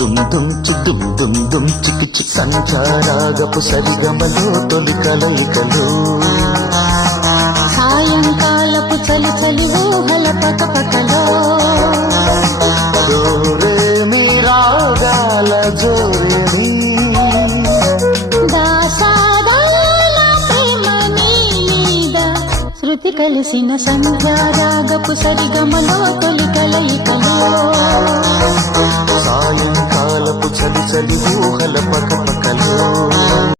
దుమ్ దుమ్ చి దుమ్ దుమ్ దుమ్ చిక్ చిక్ సంచారాగపు సరిగమలో తొలి కలయికలు సాయంకాలపు చలి చలి ఊహల పకపకలో జోరే మీ రాగాల జోరే శృతి కలిసిన సంధ్యారాగపు సరిగమలో తొలి కలయికలో సాయంకాలపు చలి చలి ఊహల పకపకలో